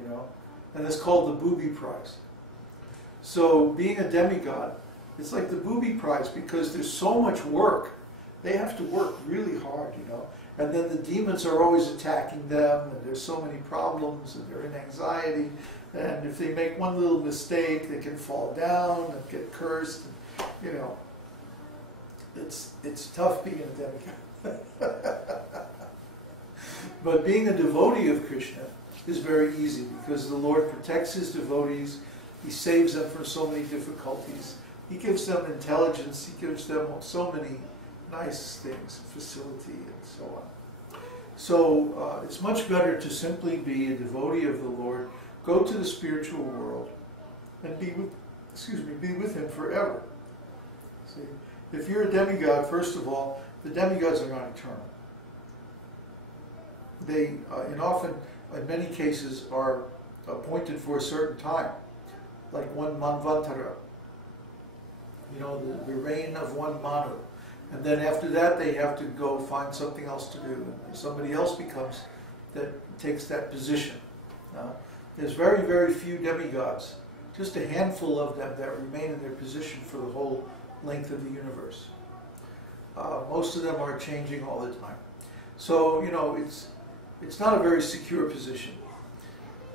you know, and it's called the booby prize. So being a demigod, it's like the booby prize because there's so much work. They have to work really hard, you know, and then the demons are always attacking them, and there's so many problems, and they're in anxiety, and if they make one little mistake, they can fall down and get cursed, and, you know. It's tough being a demigod. But being a devotee of Krishna is very easy because the Lord protects his devotees, he saves them from so many difficulties, he gives them intelligence, he gives them so many nice things, facility and so on. So it's much better to simply be a devotee of the Lord, go to the spiritual world, and be with him forever. See? If you're a demigod, first of all, the demigods are not eternal. They, in many cases, are appointed for a certain time, like one manvantara, you know, the reign of one manu. And then after that, they have to go find something else to do, and somebody else takes that position. There's very, very few demigods, just a handful of them that remain in their position for the whole length of the universe. Most of them are changing all the time. So, you know, it's not a very secure position.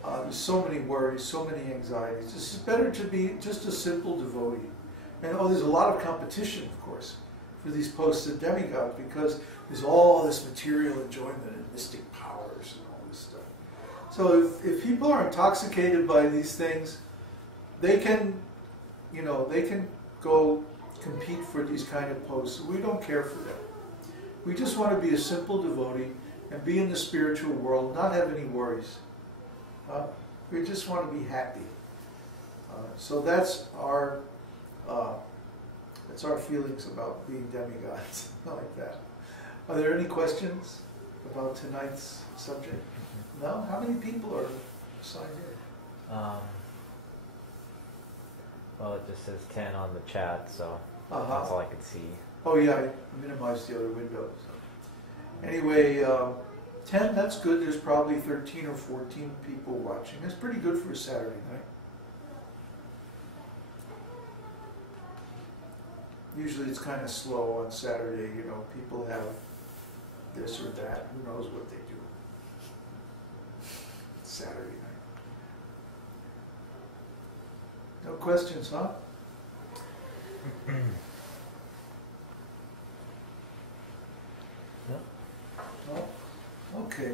There's so many worries, so many anxieties. It's better to be just a simple devotee. And there's a lot of competition, of course, for these posts of demigods because there's all this material enjoyment and mystic powers and all this stuff. So if people are intoxicated by these things, they can, you know, they can go compete for these kind of posts. We don't care for them. We just want to be a simple devotee and be in the spiritual world, not have any worries. We just want to be happy. So that's our feelings about being demigods, like that. Are there any questions about tonight's subject? No? How many people are signed in? Well, it just says 10 on the chat, so that's all I could see. Oh yeah, I minimized the other windows. Anyway, 10, that's good. There's probably 13 or 14 people watching. That's pretty good for a Saturday night. Usually it's kind of slow on Saturday, you know, people have this or that, who knows what they do. Saturday night. No questions, huh? No. No? Okay.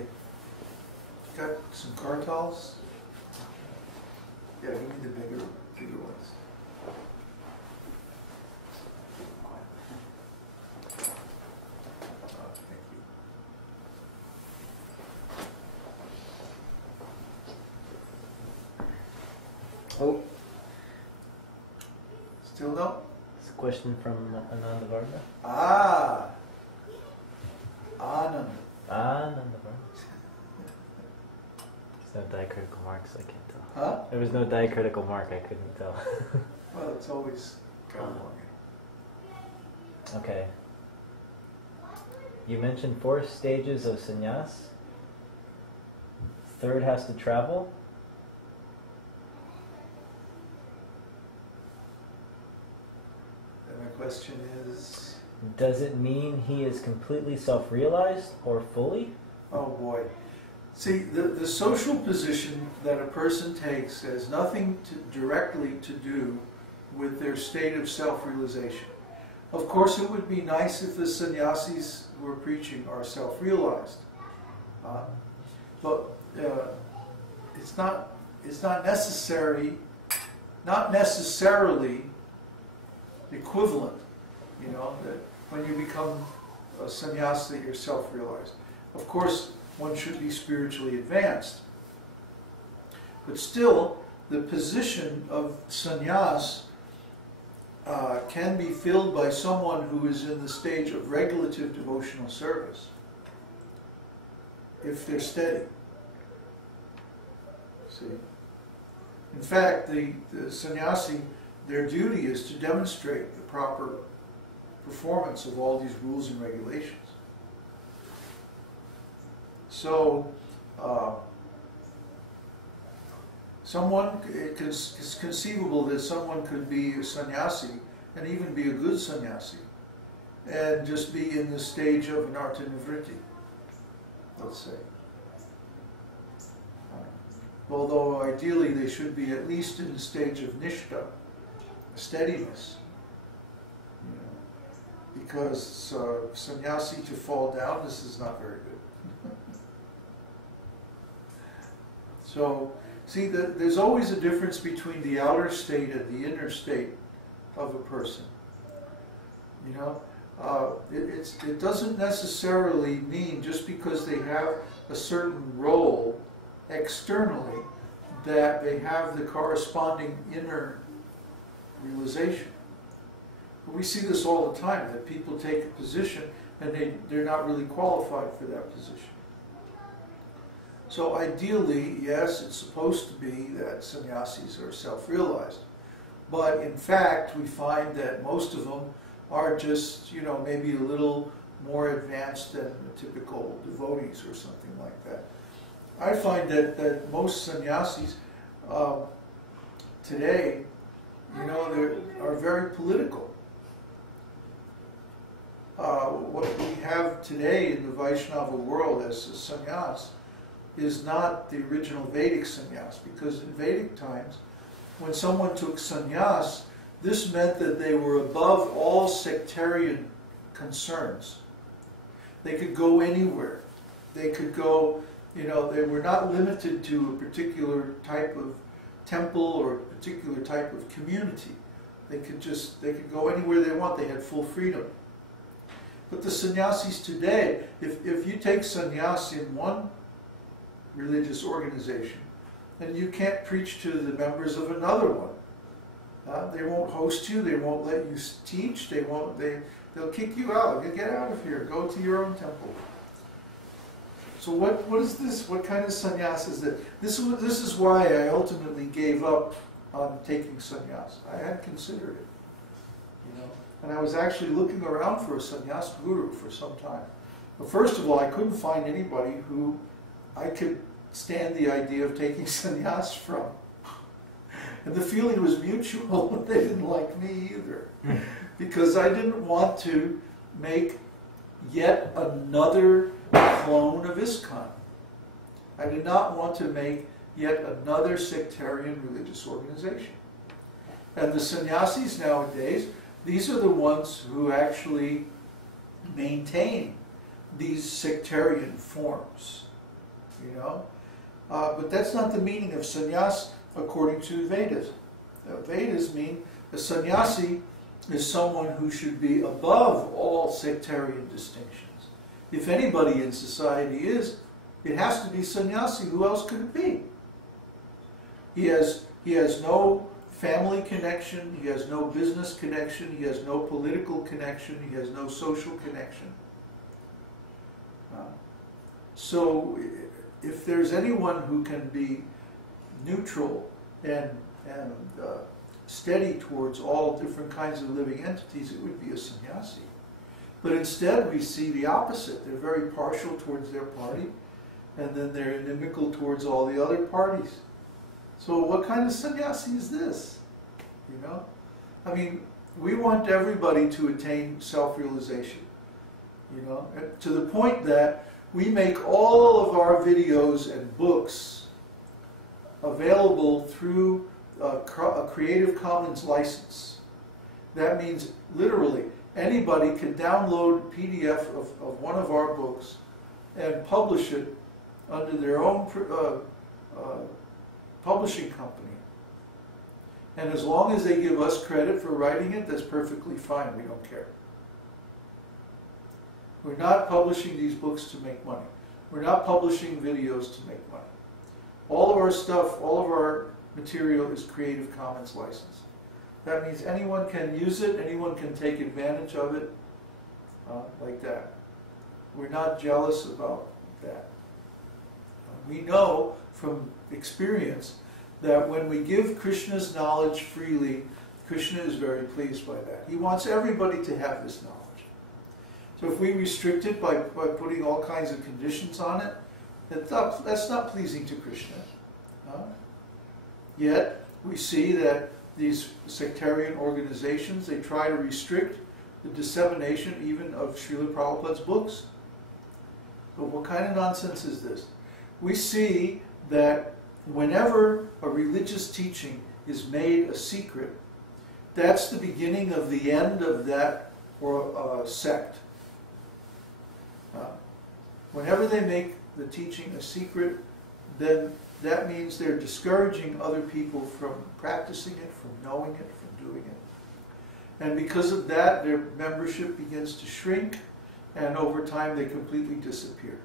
Got some kartals? Yeah, give me the bigger ones. Thank you. Oh. Still no? It's a question from Ananda Varna. Ah! Ananda. Ananda Varna. There's no diacritical marks, I can't tell. Huh? There was no diacritical mark, I couldn't tell. Well, it's always got along. Okay. You mentioned 4 stages of sannyas. Third has to travel. And my question is... Does it mean he is completely self-realized or fully? Oh boy. See, the social position that a person takes has nothing directly to do with their state of self-realization. Of course, it would be nice if the sannyasis who are preaching are self-realized. But it's not necessarily equivalent, you know, that when you become a sannyasi that you're self-realized. Of course, one should be spiritually advanced. But still, the position of sannyas can be filled by someone who is in the stage of regulative devotional service, if they're steady. See? In fact, the sannyasi, their duty is to demonstrate the proper performance of all these rules and regulations. So, It's conceivable that someone could be a sannyasi and even be a good sannyasi and just be in the stage of an artha-nivritti, let's say. Although ideally they should be at least in the stage of nishtha, steadiness. You know, because sannyasi to fall down, this is not very good. So, see, there's always a difference between the outer state and the inner state of a person. You know, it doesn't necessarily mean just because they have a certain role externally that they have the corresponding inner realization. But we see this all the time, that people take a position and they're not really qualified for that position. So ideally, yes, it's supposed to be that sannyasis are self-realized. But in fact, we find that most of them are just, you know, maybe a little more advanced than the typical devotees or something like that. I find that most sannyasis today, you know, they are very political. What we have today in the Vaishnava world as a sannyas is not the original Vedic sannyas, because in Vedic times, when someone took sannyas, this meant that they were above all sectarian concerns. They could go anywhere. They could go, you know, they were not limited to a particular type of temple or a particular type of community. They could go anywhere they want. They had full freedom. But the sannyasis today, if you take sannyas in one religious organization, then you can't preach to the members of another one. They won't host you. They won't let you teach. They'll kick you out. You get out of here. Go to your own temple. So what is this? What kind of sannyas is that? This is why I ultimately gave up on taking sannyas. I had considered it, you know, and I was actually looking around for a sannyas guru for some time. But first of all, I couldn't find anybody who I could stand the idea of taking sannyas from. And the feeling was mutual, but they didn't like me either. Because I didn't want to make yet another clone of ISKCON. I did not want to make yet another sectarian religious organization. And the sannyasis nowadays, these are the ones who actually maintain these sectarian forms, you know. But that's not the meaning of sannyas according to Vedas. Vedas mean a sannyasi is someone who should be above all sectarian distinctions. If anybody in society is, it has to be sannyasi. Who else could it be? He has no family connection, he has no business connection, he has no political connection, he has no social connection. So if there's anyone who can be neutral and steady towards all different kinds of living entities, it would be a sannyasi. But instead we see the opposite. They're very partial towards their party, and then they're inimical towards all the other parties. So what kind of sannyasi is this? You know? I mean, we want everybody to attain self-realization. You know? And to the point that we make all of our videos and books available through a Creative Commons license. That means literally anybody can download a PDF of one of our books and publish it under their own publishing company. And as long as they give us credit for writing it, that's perfectly fine. We don't care. We're not publishing these books to make money. We're not publishing videos to make money. All of our stuff, all of our material is Creative Commons licensed. That means anyone can use it, anyone can take advantage of it, like that. We're not jealous about that. We know from experience that when we give Krishna's knowledge freely, Krishna is very pleased by that. He wants everybody to have this knowledge. So if we restrict it by putting all kinds of conditions on it, that's not pleasing to Krishna. Yet we see that these sectarian organizations, they try to restrict the dissemination even of Srila Prabhupada's books. But what kind of nonsense is this? We see that whenever a religious teaching is made a secret, that's the beginning of the end of that sect. Whenever they make the teaching a secret, then that means they're discouraging other people from practicing it, from knowing it, from doing it. And because of that, their membership begins to shrink, and over time they completely disappear.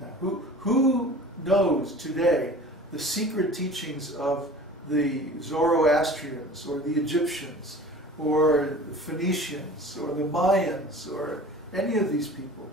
Now, who knows today the secret teachings of the Zoroastrians, or the Egyptians, or the Phoenicians, or the Mayans, or any of these people?